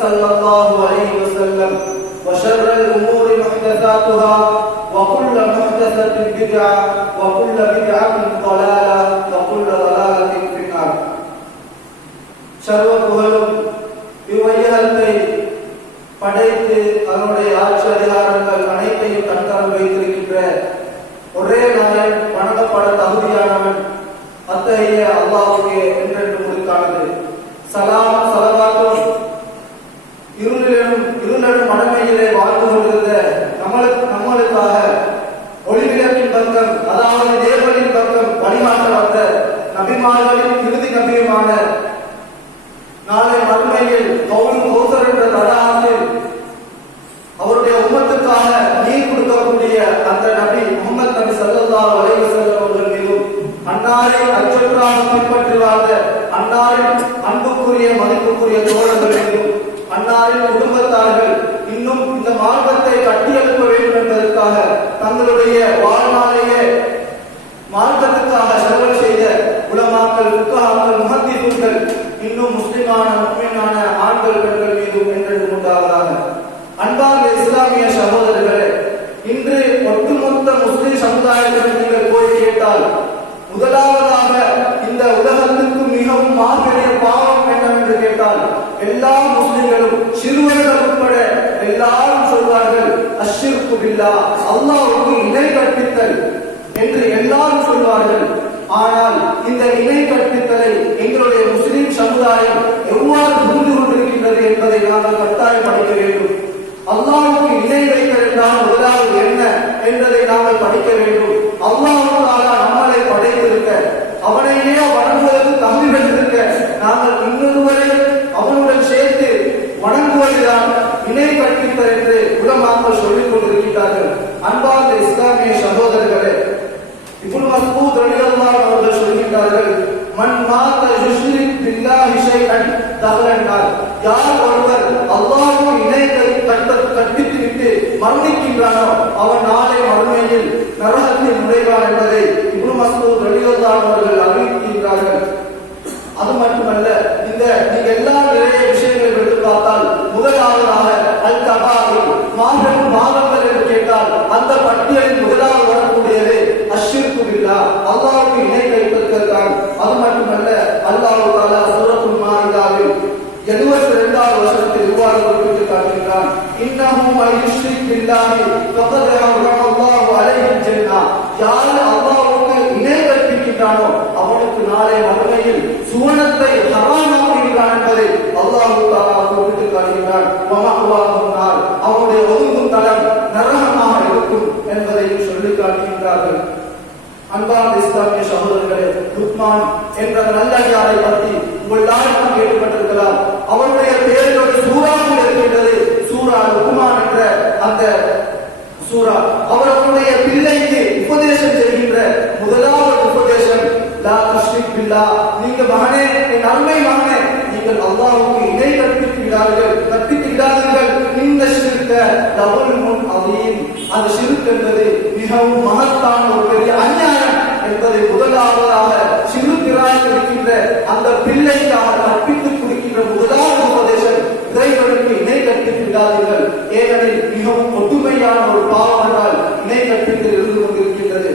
صلى الله عليه وسلم. وشر الأمور محدثاتها وكل محدثة بدعة وكل بدعة மதிப்புக்குரிய தோழர்கள் அன்னாரின் குடும்பத்தார்கள் இன்னும் இந்த மார்க்கத்தை கட்டியெழுப்ப வேண்டும் என்பதற்காக தங்களுடைய வாழ்நாளையே மார்க்கத்துக்காக செலவு செய்த உலமாக்கள் புத்தகாக்கள் முகத்தீர்கள் இன்னும் முஸ்லிமான முக்மீனான ஆண்கள் பெண்கள் மீதும் என்றென்று உண்டாவதாக. அன்பார்ந்த இஸ்லாமிய சகோதரர்களே இன்று ஒட்டுமொத்த முஸ்லிம் சமுதாயத்திற்கு நீங்கள் போய் கேட்டால் முதலாவதாக இந்த உலக மிகவும் மாபெரிய பாவம் என்னவென்று கேட்டால் எல்லா முஸ்லிம்களும் சிறுவர்கள் உட்பட எல்லாரும் சொல்வார்கள் அஷ்ஷிர்கு பில்லா அல்லாஹ்வுக்கு இணை கற்பித்தல் என்று எல்லாரும் சொல்வார்கள். ஆனால் இந்த இணை கற்பித்தலை எங்களுடைய முஸ்லிம் சமுதாயம் எவ்வாறு புரிந்து கொண்டிருக்கின்றது என்பதை நாங்கள் கட்டாயம் படிக்க வேண்டும். அல்லாஹ்வுக்கு இணை வைத்தல் என்றால் முதலாவது என்ன என்பதை நாங்கள் படிக்க வேண்டும். அல்லாஹ்வுக்காக நம்மளை படைத்திருக்க அவனையே வணங்குவதற்கு தகுதி பெற்றிருக்க நாங்கள் இன்னொருவரை அவனுடன் சேர்த்து வணங்குவதுதான் இணை கற்பித்தல் என்று உலமாக்கள் சொல்லிக் கொண்டிருக்கிறார்கள் அன்பார்ந்த இஸ்லாமிய சகோதரர்களே இபுல் மஸ்பூ ரலியல்லாஹு அவர்கள் சொல்கிறார்கள் மன் மாத யுஷ்ரிக் பில்லாஹி ஷைஅன் தஹலன்னார். யார் ஒருவர் அல்லாஹ்வுக்கு இணை கட்ட கட்டித்து விட்டு மரணிக்கின்றானோ அவன் நாளை மறுமையில் நரகத்தில் நுழைவான் என்பதை இப்னு மஸ்ஊத் ரலியல்லாஹு அவர்கள் அறிவிக்கின்றார்கள். அது மட்டுமல்ல இந்த நீங்க எல்லா நிலையை முதலாவதாக அல் தபாவில் மாதம் மாதம் அன்பார்ந்த இஸ்லாமிய சகோதரர்களே லுக்மான் என்ற நல்லடியாரை பற்றி உங்கள் யாருக்கும் கேள்விப்பட்டிருக்கலாம். அவருடைய பெயர்களோடு சூறாவில் இருக்கின்றது. சூரா லுக்மான் என்ற அந்த சூரா அவர் அவருடைய பிள்ளைக்கு உபதேசம் செய்கின்ற முதலாவது உபதேசம் லா துஷ்ரிக் பில்லா. நீங்க மகனே என் அருமை மகனே நீங்கள் அல்லாஹ்வுக்கு இணை கற்பித்து இந்த கற்பித்து தவறு முன் அதையும் அந்த ஷிர்க் என்பது மிகவும் மகத்தான ஒரு பெரிய அநியாயம். என்பதை முதலாவதாக சிறு பிராயில் இருக்கின்ற அந்த பிள்ளைக்கு அவர் கற்பித்துக் கொடுக்கின்ற முதலாவது உபதேசம் இறைவனுக்கு இணை கற்பித்து ஏனெனில் மிகவும் ஒற்றுமையான ஒரு பாவம் என்றால் இணை கற்பித்து இருந்து கொண்டிருக்கின்றது.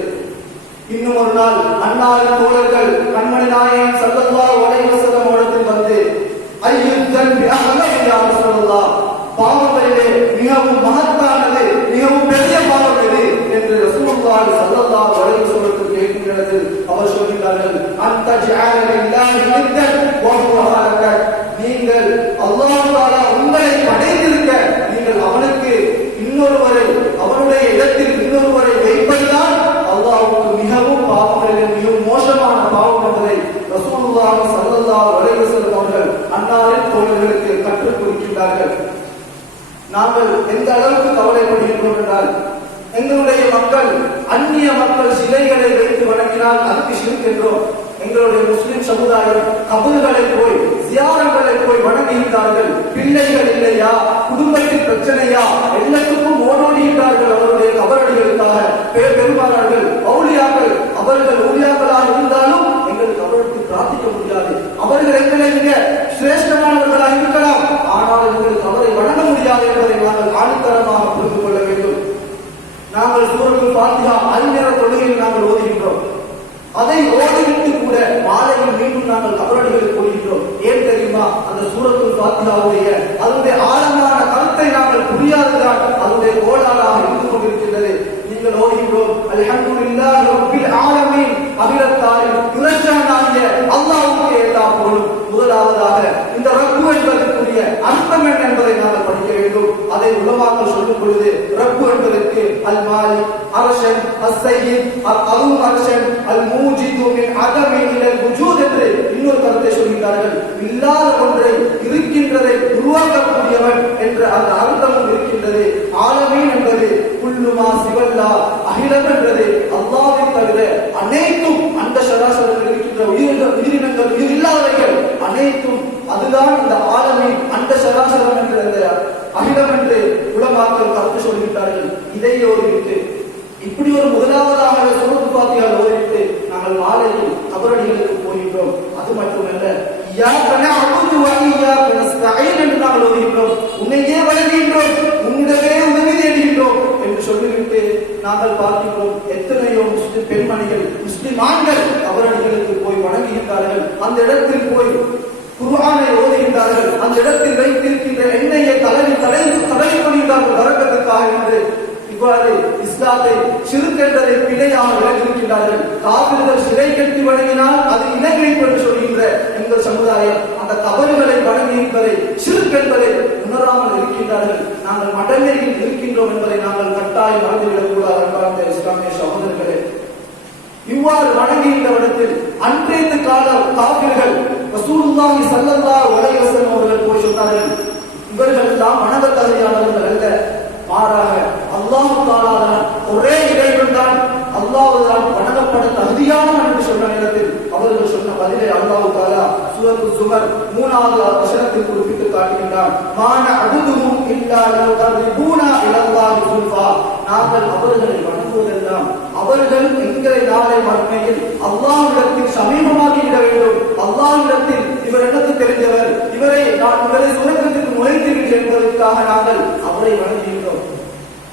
இன்னும் ஒரு நாள் அன்னாரின் தோழர்கள் கண்மணி நாயகன் சல்லல்லா அலைஹி வஸல்லம் வந்து ஐயுத்தன் பிஅஹ்லா சொல்லலாம் பாவங்களிலே மிகவும் மகத்தான அவர் சொல்கிறார்கள் அந்த ஜஅல லில்லாஹி நித்தன் வ ஹுவ ஹலகக் நீங்கள் அல்லாஹ் தஆலா உங்களை படைத்திருக்க நீங்கள் அவனுக்கு இன்னொருவரை அவனுடைய இடத்தில் இன்னொருவரை வைப்பதுதான் அல்லாஹ்வுக்கு மிகவும் பாவங்களிலே மிகவும் மோசமான பாவம் என்பதை ரசூலுல்லாஹி ஸல்லல்லாஹு அலைஹி வஸல்லம் அவர்கள் அன்னாரின் தோழர்களுக்கு கற்றுக் கொடுக்கின்றார்கள் நாங்கள் எந்த அளவுக்கு கவலைப்படுகின்றோம் என்றால் எங்களுடைய மக்கள் அந்நிய மக்கள் சிலைகளை வைத்து வணங்கினால் அதுக்கு சிரிக்கின்றோம் எங்களுடைய முஸ்லிம் சமுதாயம் கபல்களை போய் ஜியாரங்களை போய் வணங்குகின்றார்கள் பிள்ளைகள் இல்லையா குடும்பத்தில் பிரச்சனையா எல்லாத்துக்கும் ஓடோடுகின்றார்கள் அவருடைய கபரடிகளுக்காக பெ- பெருமானார்கள் பௌலியாக்கள் அவர்கள் ஊழியாக்களாக இருந்தாலும் எங்களுக்கு அவர்களுக்கு பிரார்த்திக்க முடியாது அவர்கள் எங்களை விட சிரேஷ்டமானவர்களாக இருக்கலாம் ஆனால் எங்களுக்கு அவரை வணங்க முடியாது என்பதை நாங்கள் ஆணித்தரமாக புரிந்து கொள்ள வேண்டும் நாங்கள் சூரத்தில் பாத்தியா அறிஞர தொழுகையில் நாங்கள் ஓதுகின்றோம் அதை ஓடிவிட்டு கூட மாலையில் மீண்டும் நாங்கள் கபரடிகளில் போகின்றோம் ஏன் தெரியுமா அந்த அல்லாவுடைய அதனுடைய ஆழமான கருத்தை நாங்கள் புரியாததால் அதனுடைய கோளாறாக இருந்து கொண்டிருக்கின்றது. நீங்கள் ஓடுகின்றோம் அல்ஹம்துலில்லாஹி ரப்பில் ஆலமீன். அகிலத்தாரின் இறைச்சனாகிய அல்லாஹ்வுக்கு எல்லா புகழும் முதலாவதாக இந்த ரப்பு என்பதற்குரிய அர்த்தம் என்ன என்பதை நாங்கள் படிக்க வேண்டும். அதை உலமாக்கள் சொல்லும் பொழுது ரப்பு என்பதற்கு அல் மாலி அரசன் அஸ் சையீத் அல் அரும் அரசன் அல் மூஜிது மின் அதமி இலல் என்று இன்னொரு கருத்தை சொல்கிறார்கள் இல்லாத ஒன்றை இருக்கின்றதை உருவாக்கக்கூடியவன் என்ற அந்த அர்த்தமும் இருக்கின்றது. ஆலமீன் என்பது குல்லுமா சிவல்லா அகிலம் என்றது அல்லாவை தவிர அனைத்தும் அந்த சராசரத்தில் இருக்கின்ற உயிரின உயிரினங்கள் உயிரில்லாதவைகள் அனைத்தும் அதுதான் இந்த ஆலமீன் அந்த சராசரம் என்ற அந்த அகிலம் என்று உலமாக்கள் கருத்து சொல்கின்றார்கள். இதை ஒரு இப்படி ஒரு முதலாவதாக சூரத்து பாத்தியால் ஓதிவிட்டு நாங்கள் மாலையில் கபரடிகளுக்கு போகின்றோம் அது மட்டுமல்ல இய்யாக்க நஅபுது வ இய்யாக்க நஸ்தஈன் என்று நாங்கள் ஓதுகின்றோம் உன்னையே வணங்குகின்றோம் உன்னிடமே உதவி தேடுகின்றோம் என்று சொல்லிவிட்டு நாங்கள் பார்க்கின்றோம் எத்தனையோ முஸ்லிம் பெண்மணிகள் முஸ்லிம் ஆண்கள் கபரடிகளுக்கு போய் வணங்குகின்றார்கள் அந்த இடத்தில் போய் குர்ஆனை ஓதுகின்றார்கள். அந்த இடத்தில் வைத்திருக்கின்ற எண்ணெயை தடவி தலைந்து தடவி கொள்கின்றார்கள் வரக்கத்துக்காக என்று இவ்வாறு இஸ்லாத்தை சிறுக்கென்றதை பிழையாக விளக்கியிருக்கின்றார்கள் காவிர்கள் சிலை கட்டி வழங்கினால் அது இணைகளை என்று சொல்கின்ற எங்கள் சமுதாயம் அந்த தவறுகளை வழங்கியிருப்பதை சிறுக்கென்பதை உணராமல் இருக்கின்றார்கள். நாங்கள் மடமையில் இருக்கின்றோம் என்பதை நாங்கள் கட்டாயம் மறந்துவிடக் கூடாது அன்பார்ந்த இஸ்லாமிய சகோதரர்களே. இவ்வாறு வணங்குகின்ற அன்றைய கால காபிர்கள் ரசூலுல்லாஹி ஸல்லல்லாஹு அலைஹி வஸல்லம் அவர்கள் போய் சொன்னார்கள் இவர்கள் எல்லாம் மனத தகுதியானவர்கள் அல்ல. மாறாக அல்லாஹ் தாலா ஒரே இறைவன் தான். அல்லாஹ் தான் வணங்கப்பட தகுதியானவன் என்று சொன்ன நேரத்தில் அவர்கள் சொன்ன பதிலை அல்லாஹ் தாலா சூரத்து சுமர் மூணாவது வசனத்தில் குறிப்பிட்டு காட்டுகின்றான். மான அபுதுஹும் இல்லா லியுகர்ரிபூனா இலல்லாஹி சுல்ஃபா. நாங்கள் அவர்களை வணங்குவதெல்லாம் அவர்கள் எங்களை நாளை மறுமையில் அல்லாஹ்விடத்தில் சமீபமாக்கிவிட வேண்டும். அல்லாஹ்விடத்தில் இவர் எனக்கு தெரிஞ்சவர் இவரை நான் இவரை சுரங்கத்துக்கு நுழைத்துவிட்டு என்பதற்காக நாங்கள் அவரை வணங்குகின்றோம்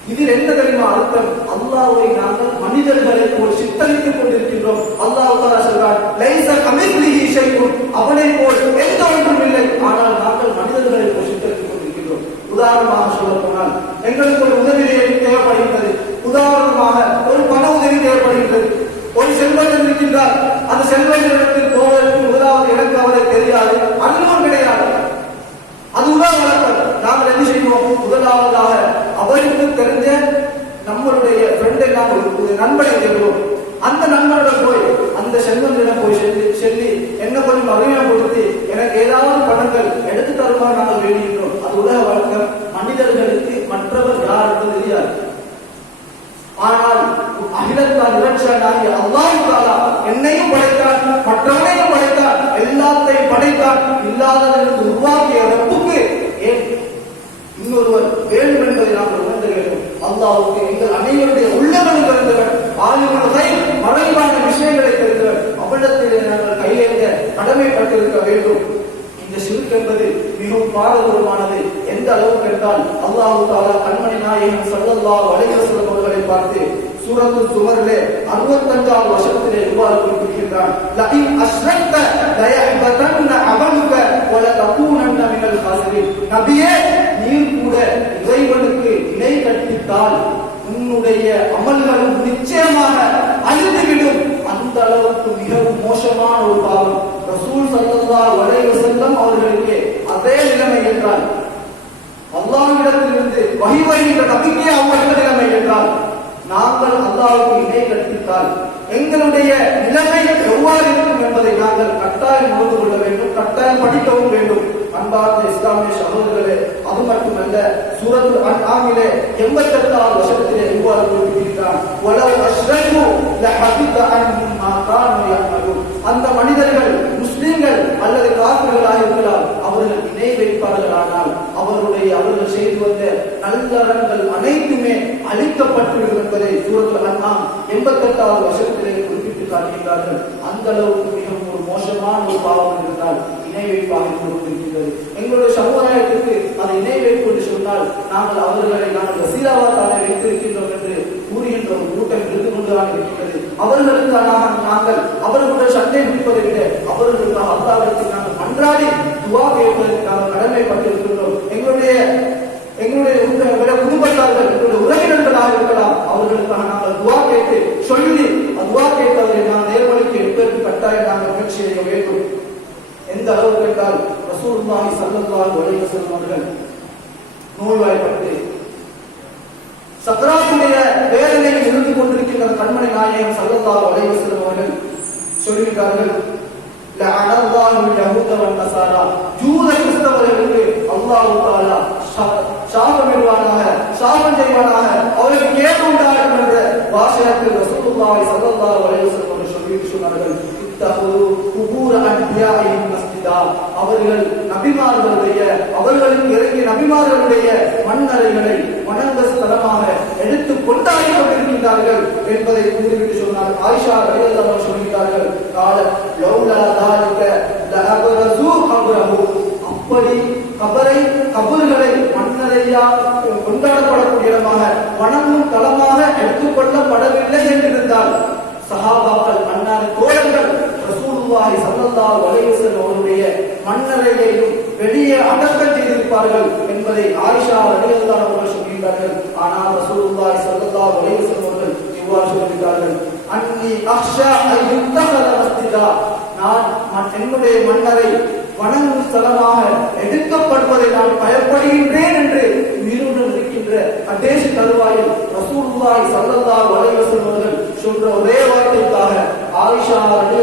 இதில் என்ன தெரியுமா அர்த்தம்? அல்லாவை நாங்கள் மனிதர்களை போல் சித்தரித்துக் கொண்டிருக்கின்றோம். அல்லாஹ் தஆலா சொல்றான் லைஸ கமிஸ்லிஹி ஷைஉன். அவனை போல் எந்த ஒன்றும் இல்லை. ஆனால் நாங்கள் மனிதர்களை போல் சித்தரித்துக் கொண்டிருக்கின்றோம். உதாரணமாக சொல்ல போனால் எங்களுக்கு ஒரு உதவி தேவை- தேவைப்படுகின்றது உதாரணமாக ஒரு பண உதவி தேவைப்படுகின்றது ஒரு செல்வந்தர் இருக்கின்றார் அந்த செல்வந்தரிடத்தில் போவதற்கு முதலாவது எனக்கு அவரை தெரியாது அனுபவம் கிடையாது அதுதான் வழக்கம் நாங்கள் என்ன செய்வோம் முதலாவதாக அவருக்கு தெரிஞ்ச நம்மளுடைய ஃப்ரெண்டை நாம் ஒரு ஒரு நண்பனை தேடுவோம் அந்த நண்பனிடம் போய் அந்த செல்வந்திடம் போய் சொல்லி சொல்லி என்ன கொஞ்சம் அறிமுகப்படுத்தி எனக்கு ஏதாவது பணங்கள் எடுத்து தருமாறு நாங்கள் வேண்டுகின்றோம் அது உலக வழக்கம் மனிதர்களுக்கு மற்றவர் யார் என்று தெரியாது ஆனால் அகிலத்தால் இறைச்சனாகிய அல்லாஹ் தாலா என்னையும் படைத்தான் மற்ற என்பதை நாம் உணர்ந்து வேண்டும். அல்லாவுக்கு எங்கள் அனைவருடைய உள்ளங்களும் தெரிந்தவன் ஆளுநர் மறைவான விஷயங்களை தெரிந்தவர் அவனிடத்திலே நாங்கள் கையேந்த கடமைப்பட்டிருக்க வேண்டும். இந்த சிறுக் என்பது மிகவும் பாரதூரமானது. எந்த அளவுக்கு என்றால் அல்லாஹு தாலா கண்மணி நாயகன் சல்லல்லா அலைஹி வஸல்லம் அவர்களை பார்த்து சூரத்து சுமரிலே 65வது வருஷத்திலே இவ்வாறு குறிப்பிடுகின்றான். லஇன் அஸ்ரக்த அவனுக்க அமலுக வல தகூனன்ன மினல் நபியே நீர் கூட இறைவனுக்கு இணை கற்பித்தால் உன்னுடைய அமல்களும் நிச்சயமாக அழிந்துவிடும். அந்த அளவுக்கு மிகவும் மோசமான ஒரு பாவம். ரசூல் சல்லா அலைஹி செல்லம் அவர்களுக்கு அதே நிலைமை என்றால் அல்லாவிடத்திலிருந்து வகி வருகின்ற நபிக்கே அவர்கள் நிலைமை என்றால் நாங்கள் அல்லாவுக்கு இணை கற்பித்தால் எங்களுடைய நிலைமை எவ்வாறு இருக்கும் என்பதை நாங்கள் கட்டாயம் உணர்ந்து கொள்ள வேண்டும் கட்டாயம் படிக்கவும் வேண்டும். அன்பார்ந்த இஸ்லாமிய சகோதரர்களே அது மட்டுமல்ல சூரத்து அன்ஆமிலே 88வது வசனத்திலே இவ்வாறு குறிப்பிட்டிருக்கிறான் வலவ் அஷ்ரகு லஹபித அன்ஹும் மா கானு யஅமலூன் அந்த மனிதர்கள் முஸ்லிம்கள் அல்லது காபிர்களாக இருக்கலாம் அவர்கள் இணை வைப்பார்களானால் அவர்களுடைய அவர்கள் செய்து வந்த நல்லறங்கள் அனைத்துமே அழிக்கப்பட்டுவிடும் என்பதை சூரத்து அன்ஆம் 88வது வருஷத்திலே குறிப்பிட்டு காட்டுகின்றார்கள். அந்த அளவுக்கு மிகவும் ஒரு மோசமான ஒரு பாவம் இருந்தால் இணை கொடுத்திருக்கிறது இருக்கின்றது எங்களுடைய சமுதாயத்திற்கு அதை இணை என்று சொன்னால் நாங்கள் அவர்களை நாங்கள் வசீலாவா வைத்திருக்கின்றோம் என்று கூறுகின்ற ஒரு கூட்டம் இருந்து கொண்டுதான் இருக்கிறது அவர்களுக்காக நாங்கள் அவர்களுடைய சண்டை முடிப்பதை விட அவர்களுக்காக அல்லாவிற்கு நாங்கள் அன்றாடி துவா கேட்பதற்கு நாங்கள் கடமைப்பட்டிருக்கின்றோம். எங்களுடைய எங்களுடைய உங்க- பிற குடும்பத்தார்கள் எங்களுடைய உறவினர்களாக இருக்கலாம். அவர்களுக்காக நாங்கள் துவா கேட்டு சொல்லி துவா கேட்பதை நான் நேர்வழிக்கு எடுப்பதற்கு கட்டாயம் நாங்கள் முயற்சி செய்ய வேண்டும் எந்த அளவுக்கு என்றால் ரசூலுல்லாஹி ஸல்லல்லாஹு அலைஹி வஸல்லம் அவர்கள் நோய்வாய்ப்பட்டு சத்ராசுடைய வேதனையில் இருந்து கொண்டிருக்கின்ற கண்மணி நாயகம் சல்லல்லாஹு அலைஹி வஸல்லம் அவர்கள் சொல்கிறார்கள் லஅனல்லாஹு யஹூத வன் நஸாரா யூத கிறிஸ்தவர்களுக்கு அல்லாஹ் தஆலா சா- சாபமிடுவானாக சாபம் செய்வானாக அவர்களுக்கு கேடு உண்டாகும் என்ற வாசகத்தில் ரசூலுல்லாஹி ஸல்லல்லாஹு அலைஹி வஸல்லம் அவர்கள் சொன்னார்கள். அவர்கள் நபிமார்களுடைய அவர்களுக்கு இறங்கிய நபிமார்களுடைய மண்ணறைகளை வணங்க ஸ்தலமாக எடுத்து கொண்டாடி கொண்டிருக்கின்றார்கள் என்பதை கூறிவிட்டு சொன்னார். ஆயிஷா ரலியல்லாஹு சொல்கிறார்கள் கால லௌலா தாலிக அப்படி கபரை கபர்களை மண்ணறையா கொண்டாடப்படக்கூடிய இடமாக வணங்கும் தளமாக எடுத்துக்கொள்ளப்படவில்லை என்றிருந்தால் சஹாபாக்கள் ரசூலுல்லாஹி ஸல்லல்லாஹு அலைஹி வஸல்லம் அவருடைய மண்ணறையையும் வெளியே அடக்கம் செய்திருப்பார்கள் என்பதை ஆயிஷா ரலியல்லாஹு அன்ஹா சொல்கிறார்கள் ஆனால் ரசூலுல்லாஹி ஸல்லல்லாஹு அலைஹி வஸல்லம் அவர்கள் இவ்வாறு சொல்கிறார்கள் அன்னி அக்ஷா அய்யுத்தகல மஸ்ஜிதா. நான் என்னுடைய மன்னரை வணங்கும் ஸ்தலமாக எடுக்கப்படுவதை நான் பயப்படுகின்றேன் என்று உயிருடன் இருக்கின்ற கடைசி தருவாயில் ரசூலுல்லாஹி ஸல்லல்லாஹு அலைஹி வஸல்லம் அவர்கள் சொல்ற ஒரே வார்த்தைக்காக ஆயிஷா ரலியல்லாஹுடைய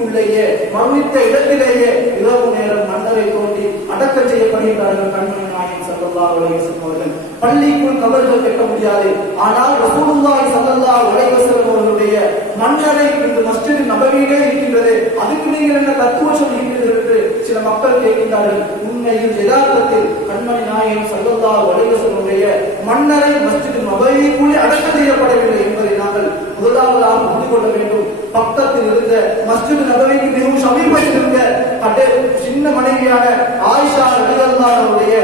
வீட்டுக்குள்ளேயே மரணித்த இடத்திலேயே இரவு நேரம் மன்னரை தோண்டி அடக்கம் செய்யப்படுகின்றார்கள் கண்மணி நாயன் சல்லல்லா அலைஹி அவர்கள். பள்ளிக்குள் கவர்கள் கட்ட முடியாது. ஆனால் ரசூலுல்லாஹி ஸல்லல்லாஹு அலைஹி வஸல்லம் அவர்களுடைய மன்னரை இந்த மஸ்ஜித் நபவியிலே இருக்கின்றது. அதுக்கு நீங்கள் என்ன தத்துவம் சொல்கின்றீர்கள் சில மக்கள் கேட்கின்றார்கள் உண்மையில் யதார்த்தத்தில் கண்மணி நாயகம் சல்லல்லா அலைஹி வஸல்லமுடைய மன்னரை மஸ்ஜித் நபவிக்குள்ளே அடக்கம் செய்யப்படவில்லை என்பதை நாங்கள் முதலாவதாக புரிந்து கொள்ள வேண்டும். பக்கத்தில் இருந்த மஸ்ஜித் நபவிக்கு மிகவும் சமீபத்தில் இருந்த அடே சின்ன மனைவியான ஆயிஷா ரலியல்லாஹுடைய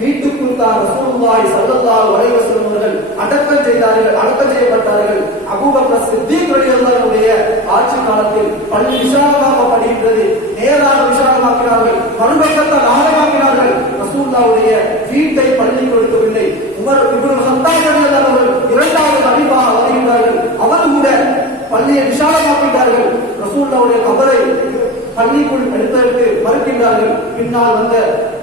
வீட்டுக்குள் தான் ரசூலுல்லாஹி ஸல்லல்லாஹு அலைஹி வஸல்லம் அடக்கம் செய்தார்கள் அடக்கம் செய்யப்பட்டார்கள். அபூபக்கர் சித்திக் ரலியல்லாஹுடைய ஆட்சி காலத்தில் பள்ளி விசாலமாக்கப்படுகின்றது நேராக விசாலமாக்கினார்கள் மறுபக்கத்தை நாகமாக்கினார்கள் ரசூல்லாவுடைய வீட்டை பள்ளி கொடுக்கவில்லை. உமர் இவர்கள் ஹத்தாப் அவர்கள் இரண்டாவது அறிவாக வருகின்றார்கள். அவர் கூட பள்ளியை விசாலமாக்கிட்டார்கள் ரசூல்லாவுடைய கபரை பள்ளிக்குள் எடுத்ததற்கு மறுக்கின்றார்கள். பின்னால் வந்த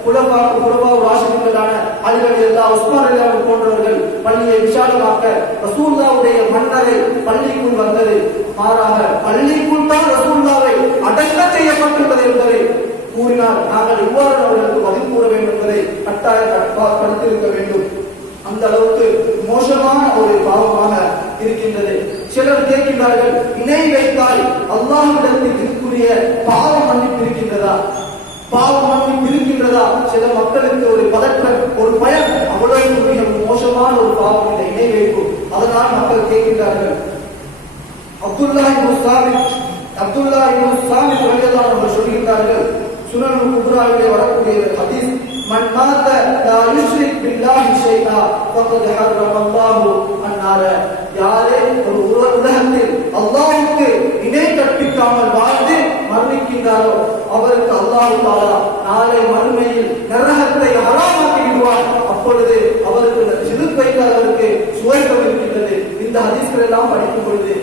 குலபா குலபா ராசிகளான அலிகடி அல்லா உஸ்மான் அல்லா போன்றவர்கள் பள்ளியை விசாலமாக்க ரசூல்லாவுடைய மன்னரை பள்ளிக்குள் வந்தது. மாறாக பள்ளிக்குள் தான் ரசூல்லாவை அடக்க செய்யப்பட்டிருப்பது என்பதை கூறினார் நாங்கள் இவ்வாறு அவர்களுக்கு பதில் கூற வேண்டும் என்பதை கட்டாயப்படுத்தியிருக்க வேண்டும். அந்த அளவுக்கு மோசமான ஒரு பாவமாக இருக்கின்றது. சிலர் கேட்கின்றார்கள் இணை வைத்தால் அல்லாஹிடத்தில் இருக்கக்கூடிய பாவம் மன்னிப்பு இருக்கின்றதா? பாவம் இருக்கின்றதா? சில மக்களுக்கு ஒரு பதற்றம் ஒரு பயம் அவ்வளவு மிக மோசமான ஒரு பாவம் இந்த இணை வைப்பு அதனால் மக்கள் கேட்கின்றார்கள். அப்துல்லா இப்னு சாபித் அப்துல்லா இப்னு சாமி ரலியல்லாஹு அன்ஹு சொல்கின்றார்கள் சுனன் குப்ராவிலே வரக்கூடிய ஹதீஸ் من مات لا يشرك بالله شيئا فقد حرم الله النار. யாரே ஒரு உலகத்தில் அல்லாஹ்வுக்கு இணை கற்பிக்காமல் வாழ்ந்து மரணிக்கின்றாரோ அவருக்கு அல்லாஹ் தாலா நாளை மறுமையில் நரகத்தை ஹராமாக்கி விடுவார். அப்பொழுது அவருக்கு சிறு வைக்காதவருக்கு சுவை இருக்கின்றது இந்த ஹதீஸ்கள் எல்லாம் படிக்கும் பொழுது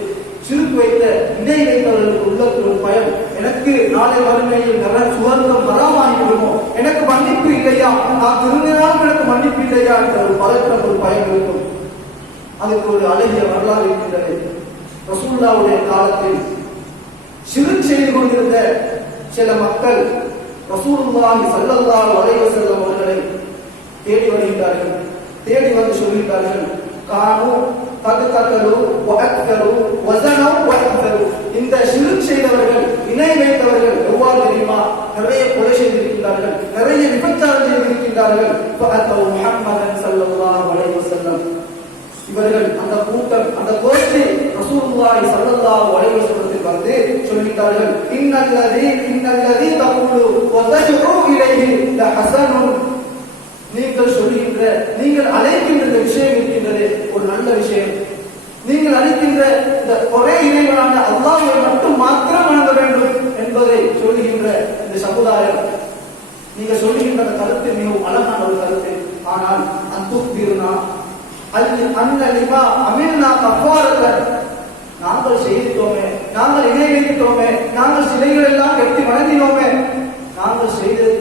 சிறுக்கு வைத்த இணை வைத்தவர்களுக்கு உள்ளத்தில் ஒரு பயம். எனக்கு நாளை வறுமையில் வர சுதந்திரம் வராமாகிவிடுமோ எனக்கு மன்னிப்பு இல்லையா? நான் திருந்தினாலும் எனக்கு மன்னிப்பு இல்லையா என்ற ஒரு பதற்றம் ஒரு பயம் இருக்கும். அதுக்கு ஒரு அழகிய வரலாறு இருக்கின்றது. ரசூல்லாவுடைய காலத்தில் சிறு செய்து கொண்டிருந்த சில மக்கள் ரசூலுல்லாஹி ஸல்லல்லாஹு அலைஹி வஸல்லம் அவர்களை தேடி வருகின்றார்கள். தேடி வந்து சொல்கின்றார்கள் காணும் தகுத்தக்கரு வகத்தரு வசனம் வகத்தரு இந்த சிறு செய்தவர்கள் இணை வைத்தவர்கள் எவ்வாறு தெரியுமா? நிறைய கொலை செய்திருக்கின்றார்கள் நிறைய விபச்சாரம் செய்திருக்கின்றார்கள். ஃபஅத்தவு முஹம்மதன் ஸல்லல்லாஹு அலைஹி வஸல்லம். இவர்கள் அந்த கூட்டம் அந்த கோஷ்டி ரசூலுல்லாஹி ஸல்லல்லாஹு அலைஹி வஸல்லத்தில் வந்து சொல்கிறார்கள் இன்னல்லதி இன்னல்லதி தகுலு வதஜு இலைஹி லஹசனுன். நீங்கள் சொல்கின்ற நீங்கள் அழைக்கின்ற இந்த விஷயம் இருக்கின்றது ஒரு நல்ல விஷயம். நீங்கள் அழைக்கின்ற இந்த ஒரே இறைவனான அல்லாஹை மட்டும் மாத்திரம் வணங்க வேண்டும் என்பதை சொல்லுகின்ற இந்த சமுதாயம். நீங்க சொல்லுகின்ற அந்த கருத்து மிகவும் அழகான ஒரு கருத்து. ஆனால் அத்துப்பீருனா அல்லி அன்ன லிமா அமில்னா கஃபாரத்தன். நாங்கள் செய்துட்டோமே நாங்கள் இணை வைத்துட்டோமே நாங்கள் சிலைகள் எல்லாம் கட்டி வணங்கினோமே நாங்கள் செய்தது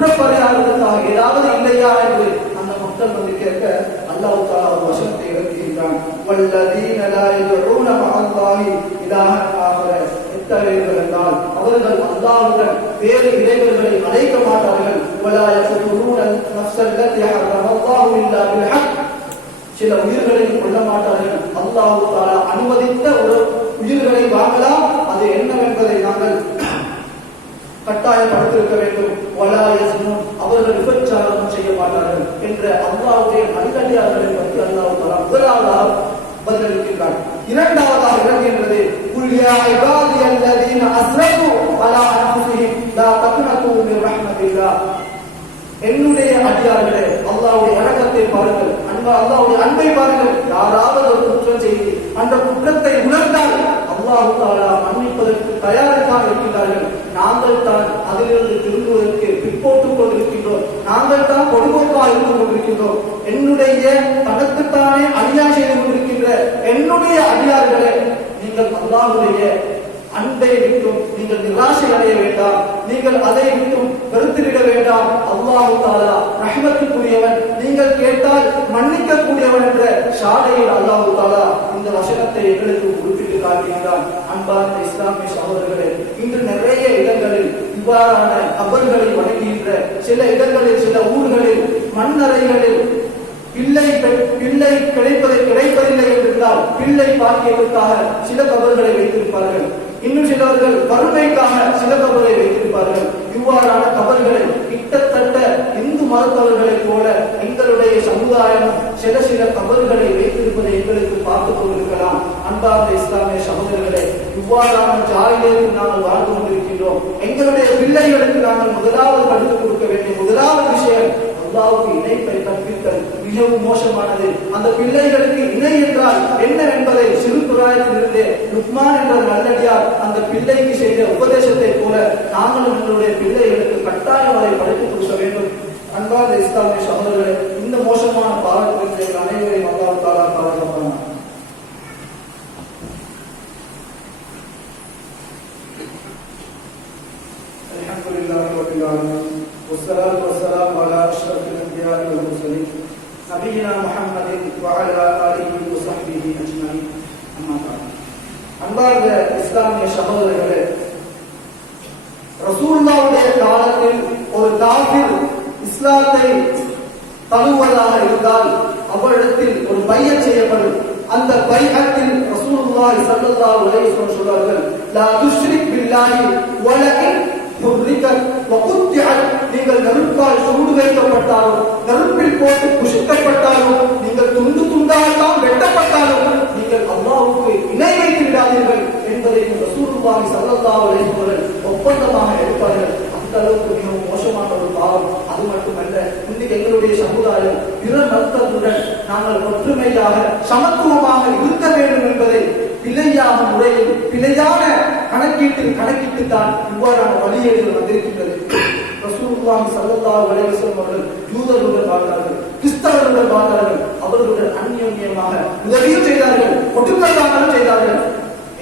குற்றப்பரிகாரத்துக்காக ஏதாவது இல்லையா என்று அந்த மக்கள் வந்து கேட்க அல்லாஹ் தாலா ஒரு வசனத்தை இறக்குகின்றான் வல்லதீன லா யதுஊன மஅல்லாஹி இலாஹன் ஆகர எத்தகையவர்கள் என்றால் அவர்கள் அல்லாஹ்வுடன் வேறு இறைவர்களை அழைக்க மாட்டார்கள். வலா யஃபுரூன நஃப்ஸல் லத்தி இல்லா பில் ஹக் சில உயிர்களையும் கொள்ள மாட்டார்கள். அல்லாஹ் தாலா அனுமதித்த ஒரு உயிர்களை வாங்கலாம். அது என்னவென்பதை நாங்கள் கட்டாயப்படுத்திருக்க வேண்டும். வலா அவர்கள் விபச்சாரம் செய்ய மாட்டார்கள் என்ற அல்லாவுடைய நல்லடியார்களை பற்றி அல்லாஹ் தாலா முதலாவதாக பதிலளிக்கின்றார் இரண்டாவதாக இறங்குகின்றது குல் இபாதி அல்லதீன அஸ்ரஃபு அலா அன்ஃபுஸிஹிம் லா தக்னது மின் ரஹ்மத்தில்லாஹ். என்னுடைய அடியார்களே அல்லாஹ்வுடைய பாருங்கள். அன்பா அல்லாஹ்வுடைய அன்பை பாருங்கள். யாராவது ஒரு குற்றம் செய்து அந்த குற்றத்தை உணர்ந்தால் அல்லாஹு தாலா மன்னிப்பதற்கு தயாரித்தான் இருக்கின்றார்கள். நாங்கள் தான் அதிலிருந்து திரும்புவதற்கு பிற்போட்டுக் கொண்டிருக்கின்றோம். நாங்கள் தான் பொதுபோக்காக இருந்து கொண்டிருக்கின்றோம். என்னுடைய தனக்குத்தானே அநியாயம் செய்து கொண்டிருக்கின்ற என்னுடைய அடியார்களே நீங்கள் அல்லாஹுடைய அன்பை விட்டும் நீங்கள் நிராசை அடைய வேண்டாம். நீங்கள் அதை விட்டும் வெறுத்துவிட வேண்டாம். அல்லாஹு தாலா ரஹ்மத்துக்குரியவன் நீங்கள் கேட்டால் மன்னிக்க கூடியவன் என்ற சாலையில் அல்லாஹு தாலா இந்த வசனத்தை எங்களுக்கு குறிப்பிட்டு காட்டுகின்றான். அன்பார்ந்த இஸ்லாமிய சகோதரர்களே இன்று நிறைய இடங்களில் இவ்வாறான கபர்களை வணங்குகின்ற சில இடங்களில் சில ஊர்களில் மண்ணறைகளில் பிள்ளை பெ- பிள்ளை கிடைப்பதை கிடைப்பதில்லை என்றால் பிள்ளை பாக்கியதற்காக சில கபர்களை வைத்திருப்பார்கள். இன்னும் சிலவர்கள் வறுமைக்காக சில கபரை வைத்திருப்பார்கள். இவ்வாறான கபர்களை கிட்டத்தட்ட இந்து மருத்துவர்களைப் போல எங்களுடைய சமுதாயம் சில சில கபர்களை வைத்திருப்பதை எங்களுக்கு பார்த்துக் கொண்டிருக்கலாம். அன்பார்ந்த இஸ்லாமிய சகோதரர்களே இவ்வாறான ஜாயிலிருந்து நாங்கள் வாழ்ந்து கொண்டிருக்கின்றோம். எங்களுடைய பிள்ளைகளுக்கு நாங்கள் முதலாவது படித்துக் கொடுக்க வேண்டிய முதலாவது விஷயம் அல்லாவுக்கு இணைப்பை கற்பித்தல் மிகவும் மோசமானது அந்த பிள்ளைகளுக்கு இணை என்றால் என்ன என்பதை சிறு பிராயத்திலிருந்தே லுக்மான் என்ற நல்லடியார் அந்த பிள்ளைக்கு செய்த உபதேசத்தை போல நாங்களும் எங்களுடைய பிள்ளைகளுக்கு கட்டாயம் அதை படித்துக் கொடுக்க வேண்டும் அன்பார்ந்த இஸ்லாமிய சகோதரர்களே இந்த மோசமான பாவத்திலிருந்து எங்கள் அனைவரையும் அல்லாஹ் தாலா பாதுகாப்பான الحمد لله رب العالمين والصلاة نبينا محمد وعلى آله وصحبه أجمعين أما بعد அன்பார்ந்த இஸ்லாமிய சகோதரர்களே ரசூல்லாவுடைய காலத்தில் ஒரு காபிர் இஸ்லாத்தை தழுவதாக இருந்தால் அவரிடத்தில் ஒரு பையச் செய்யப்படும் அந்த பையத்தில் ரசூலுல்லாஹி ஸல்லல்லாஹு அலைஹி வஸல்லம் சொல்றார்கள் லா துஷ்ரிக் பில்லாஹி வலகின் நீங்கள் நெருப்பால் சூடு வைக்கப்பட்டாலும் நெருப்பில் போட்டு புஷிக்கப்பட்டாலும் நீங்கள் துண்டு துண்டாகத்தான் வெட்டப்பட்டாலும் நீங்கள் அல்லாஹ்வுக்கு இணை வைத்து விடாதீர்கள் என்பதை ரசூலுல்லாஹி ஸல்லல்லாஹு அலைஹி வஸல்லம் ஒப்பந்தமாக எடுப்பார்கள். அந்த அளவுக்கு மிகவும் மோசமான ஒரு பாவம். அது மட்டுமல்ல இன்னைக்கு எங்களுடைய சமுதாயம் பிற மதத்துடன் நாங்கள் ஒற்றுமையாக சமத்துவமாக இருக்க வேண்டும் என்பதை பிழையான முறையில் பிழையான கணக்கீட்டில் கணக்கிட்டு தான் இவ்வாறான வழியேடுகள் வந்திருக்கின்றது. ரசூலுல்லாஹி ஸல்லல்லாஹு அலைஹி வஸல்லம் அவர்கள் யூதர்களுடன் வாழ்ந்தார்கள் கிறிஸ்தவர்களுடன் வாழ்ந்தார்கள். அவர்களுடன் அந்யோன்யமாக உதவியும் செய்தார்கள் ஒட்டுக்கட்டாகவும் செய்தார்கள்.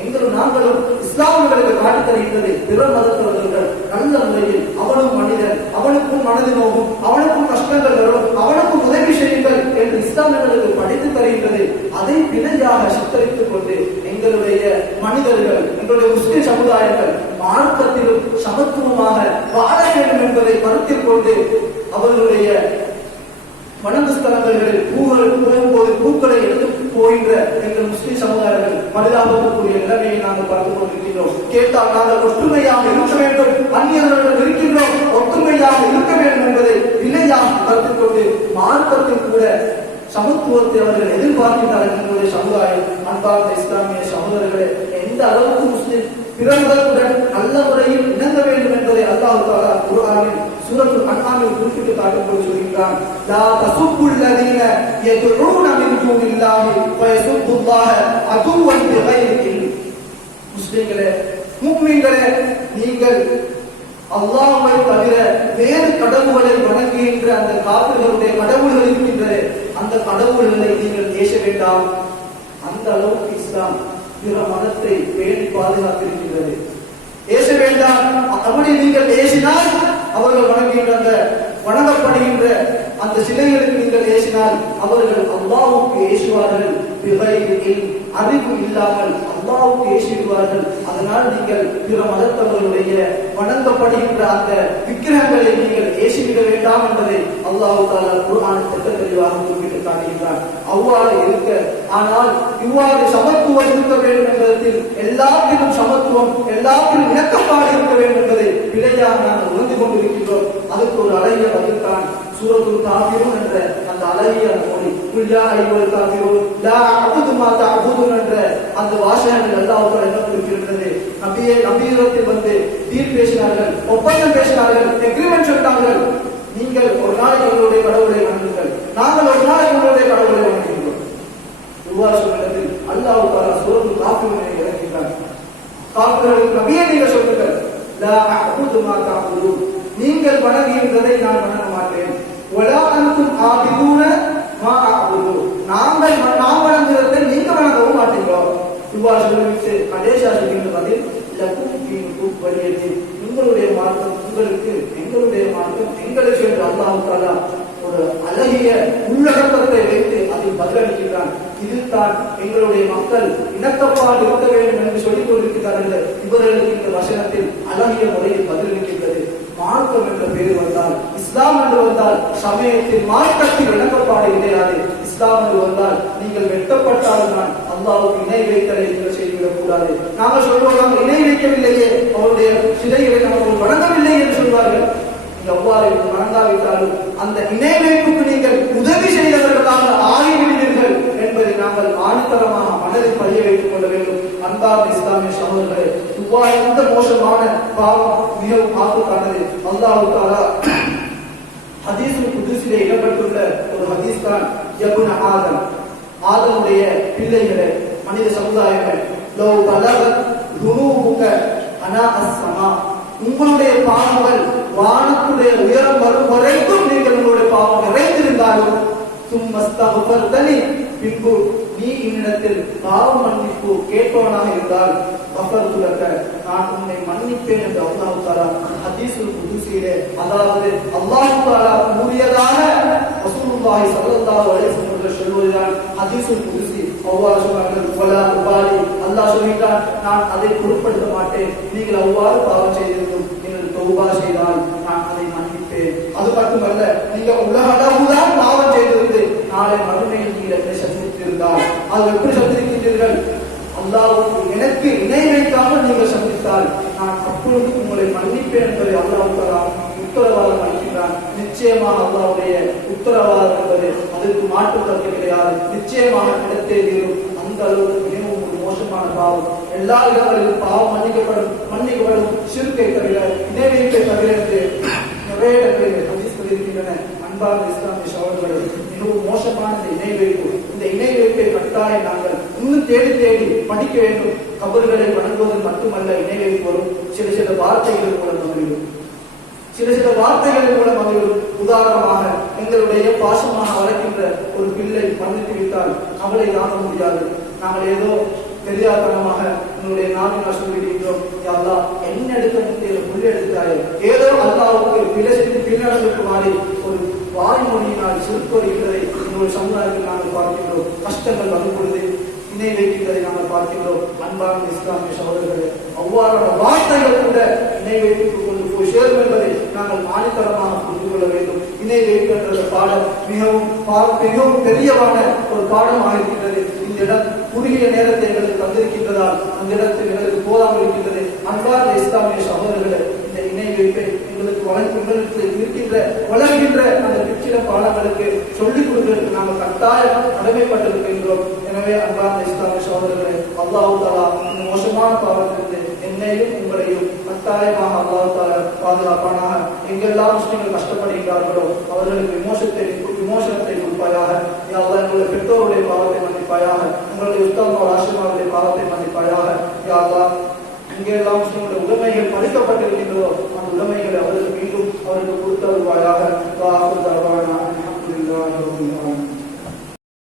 எங்களும் நாங்களும் இஸ்லாமியர்களுக்கு காட்டி தருகின்றது பிற மதத்தவர்கள் நல்ல முறையில் அவனும் மனிதன் அவனுக்கும் மனது நோகும் அவனுக்கும் கஷ்டங்கள் வரும் அவனுக்கும் உதவி செய்யுங்கள் என்று இஸ்லாமியர்களுக்கு படித்து தருகின்றது. அதை பிழையாக சித்தரித்துக் கொண்டு எங்களுடைய மனிதர்கள் எங்களுடைய முஸ்லிம் சமுதாயங்கள் மார்க்கத்திலும் சமத்துவமாக வாழ வேண்டும் என்பதை கருத்தில் கொண்டு அவர்களுடைய வணங்கு ஸ்தலங்களில் பூக்கள் போகும்போது பூக்களை எடுத்து போகின்ற எங்கள் முஸ்லிம் சமுதாயங்கள் பரிதாபத்துக்குரிய நிலைமையை நாங்கள் பார்த்துக் கொண்டிருக்கின்றோம் கேட்டால் நாங்கள் ஒற்றுமையாக இருக்க வேண்டும். அந்நியர்களுடன் இருக்கின்றோம் ஒற்றுமையாக இருக்க வேண்டும் என்பதை இல்லையாக கருத்தில் கொண்டு மார்க்கத்தில் கூட சமத்துவத்தை அவர்கள் எதிர்பார்க்கின்றார்கள் எங்களுடைய சமுதாயம் அன்பார்ந்த இஸ்லாமிய சகோதரர்களே எந்த அளவுக்கு முஸ்லிம் பிறர்களுடன் நல்ல முறையில் இணங்க வேண்டும் என்பதை அல்லாஹு தாலா குருஹானில் சூரத்துல் அண்ணாமில் குறிப்பிட்டு காட்டும்போது சொல்கின்றான். லா தசுப்புல் லதீன மின் தூனில்லாஹி வ அதுவன் பிகைரி முஸ்லிம்களே முஃமின்களே நீங்கள் அல்லாஹ்வை தவிர வேறு கடவுள்களை வணங்குகின்ற அந்த காப்பிர்களுடைய கடவுள்கள் இருக்கின்றன. அந்த கடவுள்களை நீங்கள் ஏச வேண்டாம். அந்த அளவுக்கு இஸ்லாம் பிற மதத்தை பேணி பாதுகாத்திருக்கின்றது. ஏச வேண்டாம். அப்படி நீங்கள் ஏசினால் அவர்கள் வணங்குகின்ற அந்த வணங்கப்படுகின்ற அந்த சிலைகளுக்கு நீங்கள் ஏசினால் அவர்கள் அல்லாவுக்கு ஏசுவார்கள். அறிவு இல்லாமல் அல்லாஹ்வுக்கு ஏசிடுவார்கள். அதனால் நீங்கள் பிற மதத்தவர்களுடைய வணங்கப்படுகின்ற அந்த விக்கிரகங்களை நீங்கள் ஏசிவிட வேண்டாம் என்பதை அல்லாஹு தாலா குர்ஆன் திட்ட தெளிவாக குறிப்பிட்டு காட்டுகின்றான். அவ்வாறு இருக்க ஆனால் இவ்வாறு சமத்துவம் இருக்க வேண்டும் என்பதற்கு எல்லாத்திலும் சமத்துவம் எல்லாத்திலும் இணக்கப்பாடு இருக்க வேண்டும் என்பதை பிழையாக நாங்கள் உணர்ந்து கொண்டிருக்கின்றோம். அதுக்கு ஒரு அழகிய பதில்தான் சூரத்துல் காபிரும் என்ற அந்த அழகிய மொழி. குல்யா ஐவல் காபிரும் லா அபுது மாதா தஅபுதுன் என்ற அந்த வாசகங்கள் அல்லாஹ் என்ன குறிப்பிடுகிறது? நபியே நபியிடத்தில் வந்து தீர் பேசினார்கள் ஒப்பந்தம் பேசினார்கள் எக்ரிமெண்ட் சொல்லிட்டார்கள். நீங்கள் ஒரு நாளைக்கு எங்களுடைய கடவுளை வணங்குங்கள். நாங்கள் ஒரு நாளைக்கு எங்களுடைய கடவுளை வணங்குகிறோம். இவ்வாறு சொல்லிடத்தில் அல்லாஹ் தஆலா சூரத்துல் காபிரும் இறக்கின்றார் காப்பிர்களுக்கு நபியே நீங்கள் சொல்லுங்கள். லா அபுது மாதா தஅபுதுன் நீங்கள் வணங்குகின்றதை நான் வணங்க மாட்டேன் ஒலா அன்தும் ஆபிதூன மா அஅபுது நாங்கள் வ- நான் நீங்க வணங்கவும் மாட்டீங்களோ இவ்வாறு சொல்லிவிட்டு சொல்கின்ற பதில் லக்கும் தீனுக்கும் வலியது உங்களுடைய மார்க்கம் உங்களுக்கு எங்களுடைய மார்க்கம் எங்களுக்கு என்று தாலா ஒரு அழகிய உள்ளடக்கத்தை வைத்து அதில் பதிலளிக்கிறான் இதுதான் எங்களுடைய மக்கள் இணக்கப்பாடு இருக்க வேண்டும் என்று சொல்லிக் கொண்டிருக்கிறார்கள் இவர்களுக்கு இந்த வசனத்தில் அழகிய முறையில் பதிலளிக்கிறார் மார்க்கம் என்ற பெயர் வந்தால் இஸ்லாம் என்று வந்தால் சமயத்தில் மார்க்கத்தில் விளக்கப்பாடு கிடையாது. இஸ்லாம் என்று வந்தால் நீங்கள் வெட்டப்பட்டாலும் நான் அல்லாவுக்கு இணை வைத்தலை நீங்கள் செய்துவிடக் கூடாது நாங்கள் சொல்வோம் நாங்கள் இணை வைக்கவில்லையே அவருடைய சிலைகளை நாங்கள் வணங்கவில்லை என்று சொல்வார்கள். எவ்வாறு மறந்தாவிட்டாலும் அந்த இணை வைப்புக்கு நீங்கள் உதவி செய்தவர்களாக ஆகிவிடுவீர்கள் என்பதை நாங்கள் ஆணித்தரமாக மனதில் பதிய வைத்துக் கொள்ள வேண்டும். அன்பார்ந்த இஸ்லாமிய சகோதரர்களே இவ்வாறு எந்த மோசமான பாவம் மிகவும் ஆபத்தானது அல்லாஹு ஹதீஸில் குதிசிலே இடம்பெற்றுள்ள ஒரு ஹதீஸ் தான் யபுன ஆதம். ஆதமுடைய பிள்ளைகளை மனித சமுதாயங்கள் லோ பலவர் துனூபுக அனா அஸ்ஸமா. உங்களுடைய பாவங்கள் வானத்துடைய உயரம் வரும் வரைக்கும் நீங்கள் உங்களுடைய பாவம் நிறைந்திருந்தாலும் சும்மஸ்தகுபர்தனி பின்பு நீ என்னிடத்தில் பாவ மன்னிப்பு கேட்பவனாக இருந்தால் கஃபர் துலக்க நான் உன்னை மன்னிப்பேன் என்று அல்லாஹ் தாலா ஹதீஸுல் குதுசியிலே அதாவது அல்லாஹ் தாலா கூறியதாக ரசூலுல்லாஹி ஸல்லல்லாஹு அலைஹி வஸல்லம் சொல்வதுதான் ஹதீஸுல் குதுசி அவ்வாறு சொன்னார்கள் வலா உபாலி அல்லாஹ் சொல்லிட்டான் நான் அதை பொருட்படுத்த மாட்டேன் நீங்கள் அவ்வாறு பாவம் செய்திருந்தும் நீங்கள் தௌபா செய்தால் நான் அதை மன்னிப்பேன் அது மட்டுமல்ல நீங்க உலகளவுதான் பாவம் செய்திருந்து நாளை மறுமையில் நீங்கள் சந்தித்திருந்தால். அது எப்படி சந்தித்திருக்கின்றீர்கள் அல்லாவுக்கு எனக்கு இணை வைக்காமல் நீங்கள் சந்தித்தால். நான் அப்பொழுது உங்களை மன்னிப்பேன் என்பதை அல்லாஹ் தஆலா உத்தரவாதம் அளிக்கின்றான். நிச்சயமாக அல்லாவுடைய உத்தரவாதம் என்பது அதற்கு மாற்று கருத்து கிடையாது. நிச்சயமாக இடத்தை தீரும். அந்த அளவுக்கு மிகவும் ஒரு மோசமான பாவம். எல்லா இடங்களிலும் பாவம் மன்னிக்கப்படும் மன்னிக்கப்படும் சிறுக்கை தவிர இணை வைப்பை தவிர என்று நிறைய இடங்களில் ஹதீஸ்கள் இருக்கின்றன அன்பான இஸ்லாமிய சகோதரர்களே மிகவும் மோசமான இந்த இணை வைப்பு. இந்த இணை வைப்பை கட்டாயம் நாங்கள் இன்னும் தேடி தேடி படிக்க வேண்டும். கபர்களை வணங்குவது மட்டுமல்ல இணை வைப்போரும் சில சில வார்த்தைகள் மூலம் அமையும் சில சில வார்த்தைகள் மூலம் அமையும் உதாரணமாக எங்களுடைய பாசமாக வளர்க்கின்ற ஒரு பிள்ளை மன்னித்து விட்டால் அவளை நாட முடியாது. நாங்கள் ஏதோ தெரியாதனமாக உன்னுடைய நாவினால் சொல்லியிருக்கிறோம் யாரா என்ன எடுக்க முடியல புள்ளி எடுத்தாயே. ஏதோ அல்லாவுக்கு பிழை செய்து மாறி வாய்மொழியினால் சிறுக்கொருகிறதை இன்னொரு சமுதாயத்தில் நாங்கள் பார்க்கின்றோம். கஷ்டங்கள் வரும்பொழுது இணை வைக்கின்றதை நாங்கள் பார்க்கின்றோம். அன்பான இஸ்லாமிய சகோதரர்களே அவ்வாறான வார்த்தைகள் கூட இணை வைப்புக்கு கொண்டு போய் சேரும் என்பதை நாங்கள் ஆணித்தரமாக புரிந்து கொள்ள வேண்டும். இணை வைக்கின்ற பாடம் மிகவும் பா- மிகவும் பெரியவான ஒரு பாடமாக இருக்கின்றது. இந்த இடம் குறுகிய நேரத்தை எங்களுக்கு தந்திருக்கின்றதால் அந்த இடத்தில் எங்களுக்கு போதாமல் இருக்கின்றது. அன்பார்ந்த இஸ்லாமிய சகோதரர்களே இந்த இணை வைப்பை எங்களுக்கு இருக்கின்ற வளர்கின்ற அந்த பிச்சில பாடங்களுக்கு சொல்லிக் கொடுக்கிறதுக்கு நாம் கட்டாயம் கடமைப்பட்டிருக்கின்றோம். எனவே அன்பான இஸ்லாமிய சகோதரர்களே அல்லாஹு தாலா இந்த மோசமான பாவத்திலிருந்து என்னையும் உங்களையும் கட்டாயமாக அல்லாஹு தாலா பாதுகாப்பானாக. எங்கெல்லாம் முஸ்லிம்கள் கஷ்டப்படுகிறார்களோ அவர்களுக்கு விமோசத்தை விமோசனத்தை கொடுப்பாயாக. யா எங்களுடைய பெற்றோருடைய பாவத்தை மதிப்பாயாக உங்களுடைய உத்தமோட ஆசிரியர்களுடைய பாவத்தை மதிப்பாயாக யா எங்கெல்லாம் முஸ்லிம்களுடைய உடைமைகள் பறிக்கப்பட்டிருக்கின்றதோ அந்த உடைமைகளை அவருக்கு மீண்டும் அவருக்கு கொடுத்தருவாயாக வாஹு